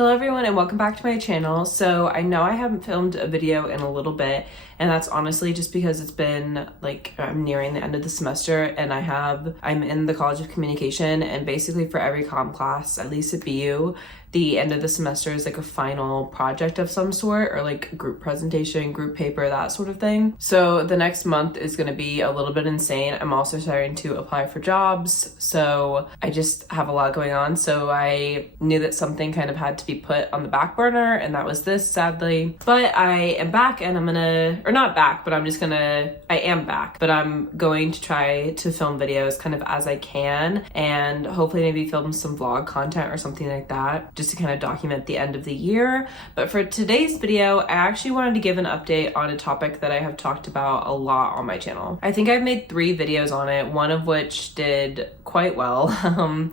Hello everyone and welcome back to my channel. So I know I haven't filmed a video in a little bit, and that's honestly just because it's been like I'm nearing the end of the semester and I'm in the College of Communication, and basically for every comm class, at least at BU, the end of the semester is like a final project of some sort, or like group presentation, group paper, that sort of thing. So the next month is going to be a little bit insane. I'm also starting to apply for jobs, so I just have a lot going on. So I knew that something kind of had to be put on the back burner, and that was this, sadly. But I am back, and I am back, but I'm going to try to film videos kind of as I can, and hopefully maybe film some vlog content or something like that, just to kind of document the end of the year. But for today's video, I actually wanted to give an update on a topic that I have talked about a lot on my channel. I think I've made 3 videos on it, one of which did quite well,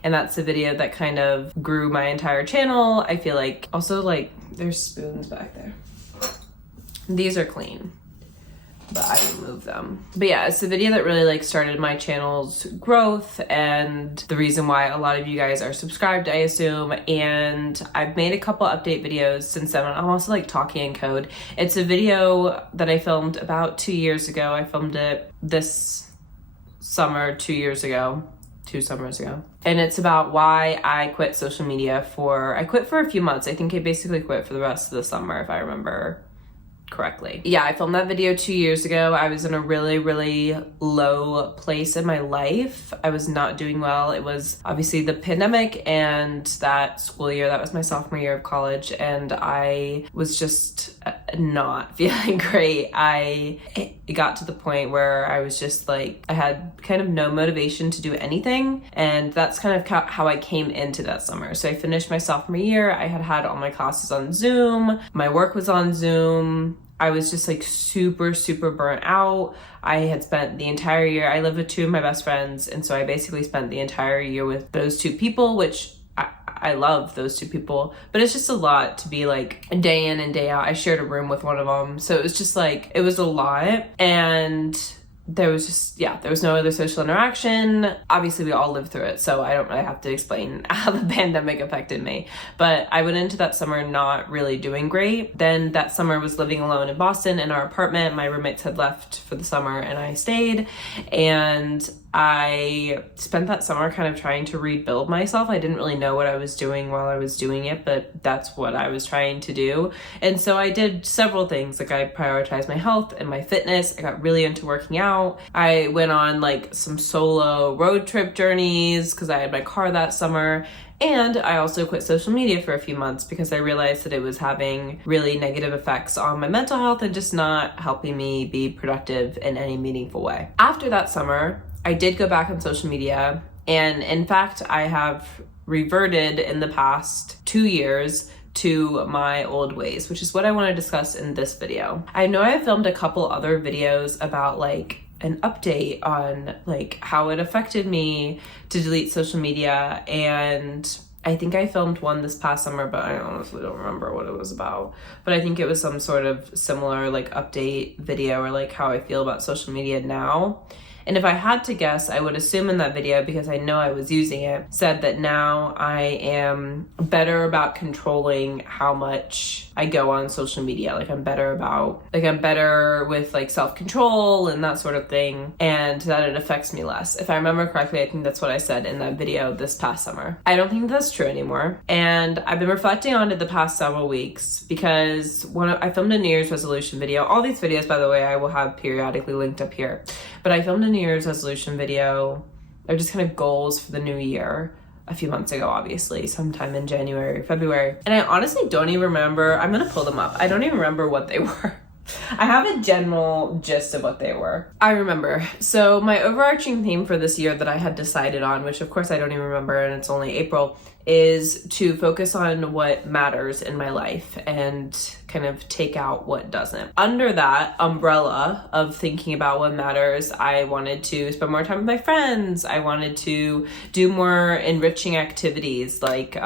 and that's the video that kind of grew my entire channel. I feel like also, like, there's spoons back there. These are clean, but I didn't move them. But yeah, it's the video that really like started my channel's growth and the reason why a lot of you guys are subscribed, I assume. And I've made a couple update videos since then. I'm also like talking in code. It's a video that I filmed about 2 years ago. I filmed it this summer, 2 summers ago. And it's about why I quit social media I quit for a few months. I think I basically quit for the rest of the summer, if I remember correctly. Yeah, I filmed that video 2 years ago. I was in a really, really low place in my life. I was not doing well. It was obviously the pandemic and that school year. That was my sophomore year of college, and I was just not feeling great. It got to the point where I was just like, I had kind of no motivation to do anything, and that's kind of how I came into that summer. So I finished my sophomore year. I had all my classes on Zoom. My work was on Zoom. I was just like super, super burnt out. I had spent the entire year, I lived with 2 of my best friends, and so I basically spent the entire year with those 2 people, which I love those 2 people, but it's just a lot to be like day in and day out. I shared a room with one of them, so it was just like, it was a lot, and there was no other social interaction. Obviously we all lived through it, so I don't really have to explain how the pandemic affected me, but I went into that summer not really doing great. Then that summer was living alone in Boston in our apartment. My roommates had left for the summer and I stayed, and I spent that summer kind of trying to rebuild myself. I didn't really know what I was doing while I was doing it, but that's what I was trying to do. And so I did several things. Like, I prioritized my health and my fitness. I got really into working out. I went on like some solo road trip journeys because I had my car that summer. And I also quit social media for a few months because I realized that it was having really negative effects on my mental health and just not helping me be productive in any meaningful way. After that summer, I did go back on social media, and in fact, I have reverted in the past 2 years to my old ways, which is what I want to discuss in this video. I know I filmed a couple other videos about like an update on like how it affected me to delete social media, and I think I filmed one this past summer, but I honestly don't remember what it was about. But I think it was some sort of similar like update video, or like how I feel about social media now. And if I had to guess, I would assume in that video, because I know I was using it, said that now I am better about controlling how much I go on social media. Like, I'm better with like self-control and that sort of thing, and that it affects me less. If I remember correctly, I think that's what I said in that video this past summer. I don't think that's true anymore. And I've been reflecting on it the past several weeks, because I filmed a New Year's resolution video. All these videos, by the way, I will have periodically linked up here. But I filmed a New Year's resolution video. They're just kind of goals for the new year a few months ago, obviously, sometime in January or February. And I honestly don't even remember. I'm gonna pull them up. I don't even remember what they were. I have a general gist of what they were. I remember. So my overarching theme for this year that I had decided on, which of course I don't even remember and it's only April, is to focus on what matters in my life and kind of take out what doesn't. Under that umbrella of thinking about what matters, I wanted to spend more time with my friends. I wanted to do more enriching activities like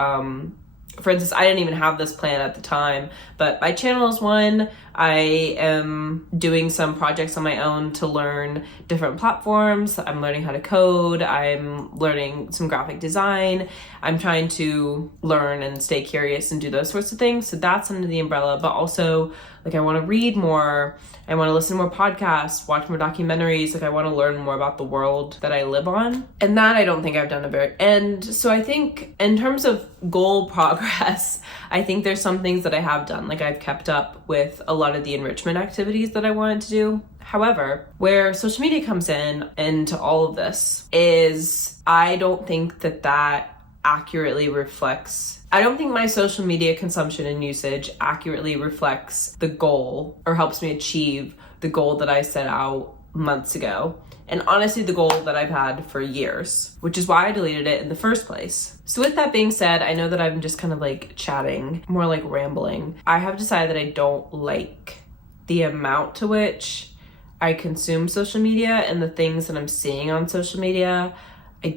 for instance, I didn't even have this plan at the time, but my channel is one. I am doing some projects on my own to learn different platforms. I'm learning how to code. I'm learning some graphic design. I'm trying to learn and stay curious and do those sorts of things. So that's under the umbrella, but also like I want to read more. I want to listen to more podcasts, watch more documentaries. Like I want to learn more about the world that I live on. And that I don't think I've done and so I think in terms of goal progress, I think there's some things that I have done. Like I've kept up with a lot of the enrichment activities that I wanted to do. However, where social media comes in into all of this is I don't think that accurately reflects. I don't think my social media consumption and usage accurately reflects the goal or helps me achieve the goal that I set out months ago. And honestly, the goal that I've had for years, which is why I deleted it in the first place. So with that being said, I know that I'm just kind of like chatting, more like rambling. I have decided that I don't like the amount to which I consume social media and the things that I'm seeing on social media. I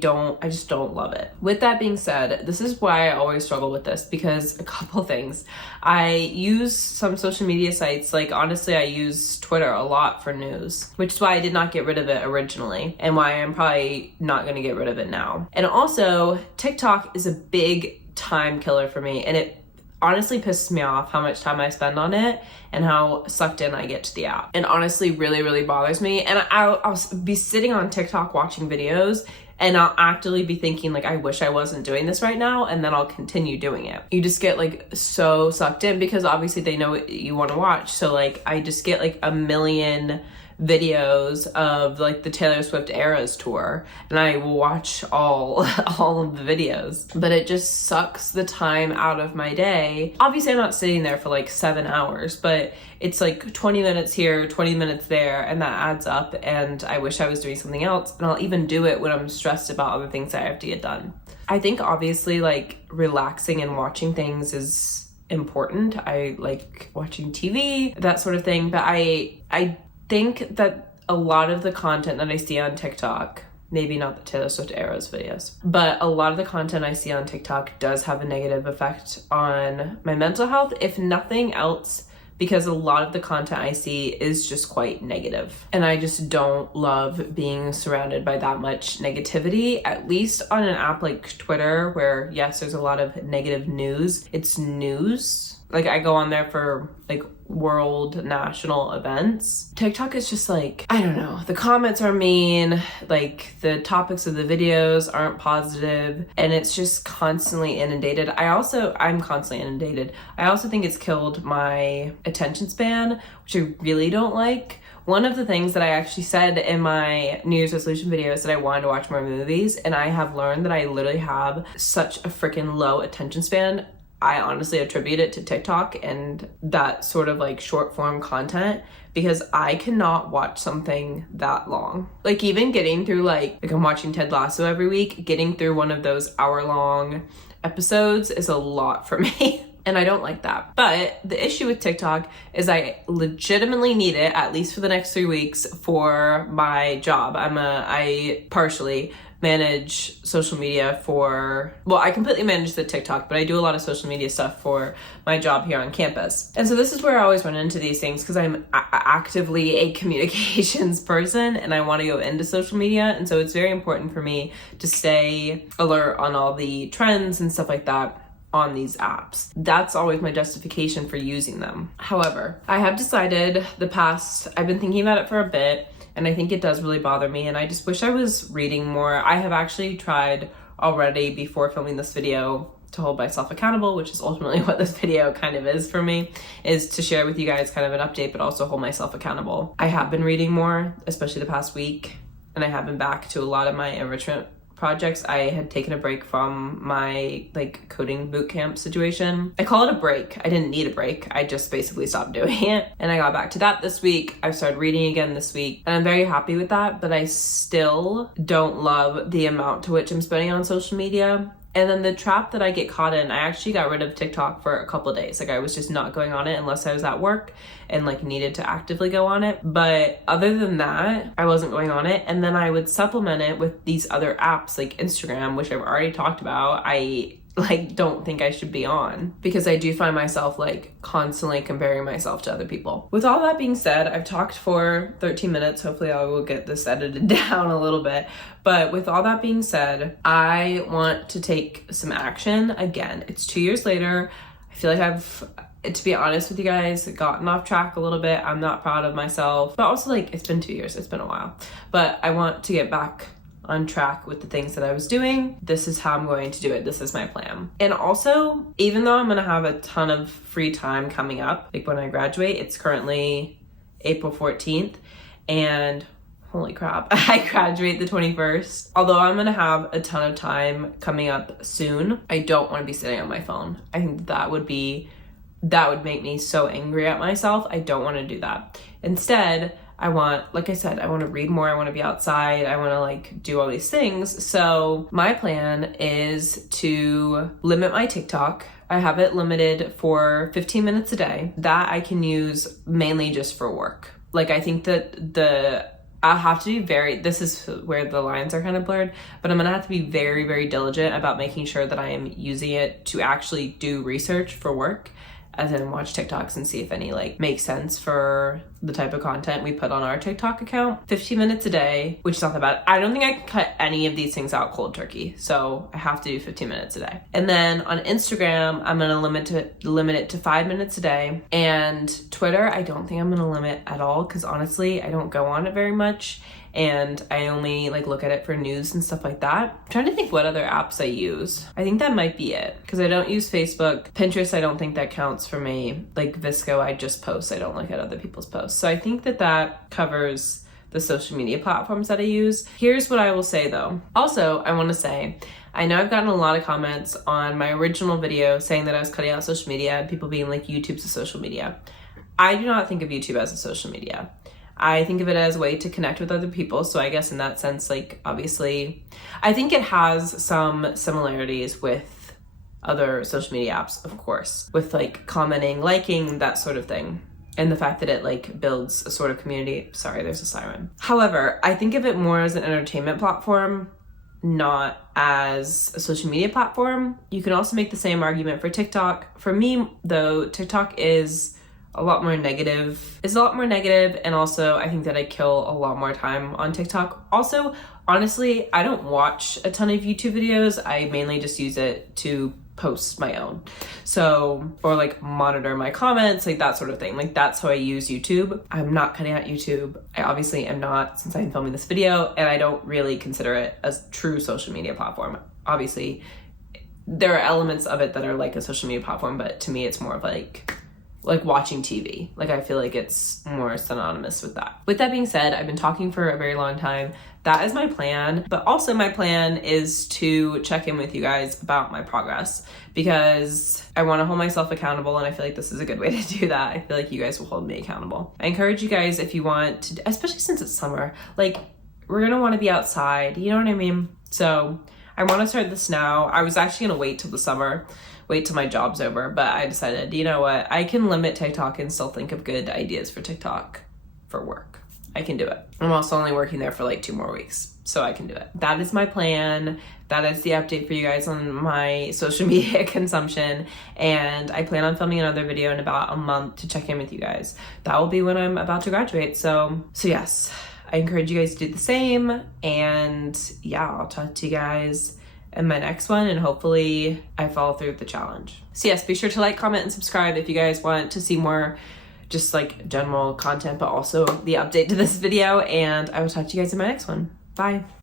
just don't love it. With that being said, this is why I always struggle with this, because a couple things. I use some social media sites, like honestly, I use Twitter a lot for news, which is why I did not get rid of it originally and why I'm probably not gonna get rid of it now. And also, TikTok is a big time killer for me, and it honestly pisses me off how much time I spend on it and how sucked in I get to the app. And honestly really, really bothers me. And I'll be sitting on TikTok watching videos and I'll actively be thinking like, I wish I wasn't doing this right now, and then I'll continue doing it. You just get like so sucked in because obviously they know what you want to watch. So like I just get like a million videos of like the Taylor Swift Eras tour and I will watch all of the videos, but it just sucks the time out of my day. Obviously I'm not sitting there for like 7 hours, but it's like 20 minutes here, 20 minutes there, and that adds up, and I wish I was doing something else. And I'll even do it when I'm stressed about other things that I have to get done. I think obviously like relaxing and watching things is important. I like watching TV, that sort of thing, but I think that a lot of the content that I see on TikTok, maybe not the Taylor Swift Eras videos, but a lot of the content I see on TikTok does have a negative effect on my mental health, if nothing else, because a lot of the content I see is just quite negative. And I just don't love being surrounded by that much negativity, at least on an app like Twitter, where yes, there's a lot of negative news. It's news. Like I go on there for like world national events. TikTok is just like, I don't know, the comments are mean, like the topics of the videos aren't positive, and it's just constantly inundated. I'm constantly inundated. I also think it's killed my attention span, which I really don't like. One of the things that I actually said in my New Year's resolution video is that I wanted to watch more movies, and I have learned that I literally have such a freaking low attention span. I honestly attribute it to TikTok and that sort of like short form content, because I cannot watch something that long. Like even getting through like I'm watching Ted Lasso every week, getting through one of those hour-long episodes is a lot for me. And I don't like that. But the issue with TikTok is I legitimately need it, at least for the next 3 weeks, for my job. I partially manage social media I completely manage the TikTok, but I do a lot of social media stuff for my job here on campus. And so this is where I always run into these things, because I'm actively a communications person and I want to go into social media. And so it's very important for me to stay alert on all the trends and stuff like that on these apps. That's always my justification for using them. However, I have decided I've been thinking about it for a bit, and I think it does really bother me, and I just wish I was reading more. I have actually tried already before filming this video to hold myself accountable, which is ultimately what this video kind of is for me, is to share with you guys kind of an update, but also hold myself accountable. I have been reading more, especially the past week, and I have been back to a lot of my enrichment projects. I had taken a break from my like coding bootcamp situation. I call it a break. I didn't need a break. I just basically stopped doing it. And I got back to that this week. I started reading again this week, and I'm very happy with that, but I still don't love the amount to which I'm spending on social media. And then the trap that I get caught in, I actually got rid of TikTok for a couple of days. Like I was just not going on it unless I was at work and like needed to actively go on it. But other than that, I wasn't going on it. And then I would supplement it with these other apps like Instagram, which I've already talked about. I like don't think I should be on, because I do find myself like constantly comparing myself to other people. With all that being said, I've talked for 13 minutes. Hopefully I will get this edited down a little bit. But with all that being said, I want to take some action. Again, it's 2 years later. I feel like I've, to be honest with you guys, gotten off track a little bit. I'm not proud of myself, but also like it's been 2 years, it's been a while. But I want to get back on track with the things that I was doing. This is how I'm going to do it. This is my plan. And also, even though I'm gonna have a ton of free time coming up, like when I graduate, it's currently April 14th, and holy crap, I graduate the 21st. Although I'm gonna have a ton of time coming up soon, I don't wanna be sitting on my phone. I think that would make me so angry at myself. I don't wanna do that. Instead, I want, like I said, I want to read more. I want to be outside. I want to like do all these things. So my plan is to limit my TikTok. I have it limited for 15 minutes a day. That I can use mainly just for work. Like I think that I'll have to be this is where the lines are kind of blurred, but I'm gonna have to be very, very diligent about making sure that I am using it to actually do research for work, as in watch TikToks and see if any like make sense for the type of content we put on our TikTok account. 15 minutes a day, which is not that bad. I don't think I can cut any of these things out cold turkey, so I have to do 15 minutes a day. And then on Instagram, I'm gonna limit it to 5 minutes a day. And Twitter, I don't think I'm gonna limit at all, because honestly, I don't go on it very much. And I only like look at it for news and stuff like that. I'm trying to think what other apps I use. I think that might be it, because I don't use Facebook. Pinterest, I don't think that counts for me. Like Visco, I just post. I don't look at other people's posts. So I think that covers the social media platforms that I use. Here's what I will say though. Also, I want to say, I know I've gotten a lot of comments on my original video saying that I was cutting out social media and people being like, YouTube's a social media. I do not think of YouTube as a social media. I think of it as a way to connect with other people. So I guess in that sense, like obviously, I think it has some similarities with other social media apps, of course, with like commenting, liking, that sort of thing. And the fact that it like builds a sort of community. Sorry, there's a siren. However, I think of it more as an entertainment platform, not as a social media platform. You can also make the same argument for TikTok. For me though, TikTok is a lot more negative. It's a lot more negative, and also I think that I kill a lot more time on TikTok. Also, honestly, I don't watch a ton of YouTube videos. I mainly just use it to post my own. So, or like monitor my comments, like that sort of thing. Like that's how I use YouTube. I'm not cutting out YouTube. I obviously am not, since I'm filming this video, and I don't really consider it a true social media platform. Obviously, there are elements of it that are like a social media platform, but to me it's more of like watching TV. Like I feel like it's more synonymous with that. With that being said, I've been talking for a very long time. That is my plan, but also my plan is to check in with you guys about my progress, because I want to hold myself accountable, and I feel like this is a good way to do that. I feel like you guys will hold me accountable. I encourage you guys, if you want to, especially since it's summer, like we're gonna want to be outside, you know what I mean? So I want to start this now. I was actually gonna wait till the summer, wait till my job's over, but I decided, you know what, I can limit TikTok and still think of good ideas for TikTok for work. I can do it. I'm also only working there for like 2 more weeks, so I can do it. That is my plan. That is the update for you guys on my social media consumption, and I plan on filming another video in about a month to check in with you guys. That will be when I'm about to graduate. So yes, I encourage you guys to do the same, and yeah, I'll talk to you guys in my next one, and hopefully I follow through with the challenge. So yes, be sure to like, comment, and subscribe if you guys want to see more just like general content, but also the update to this video, and I will talk to you guys in my next one. Bye.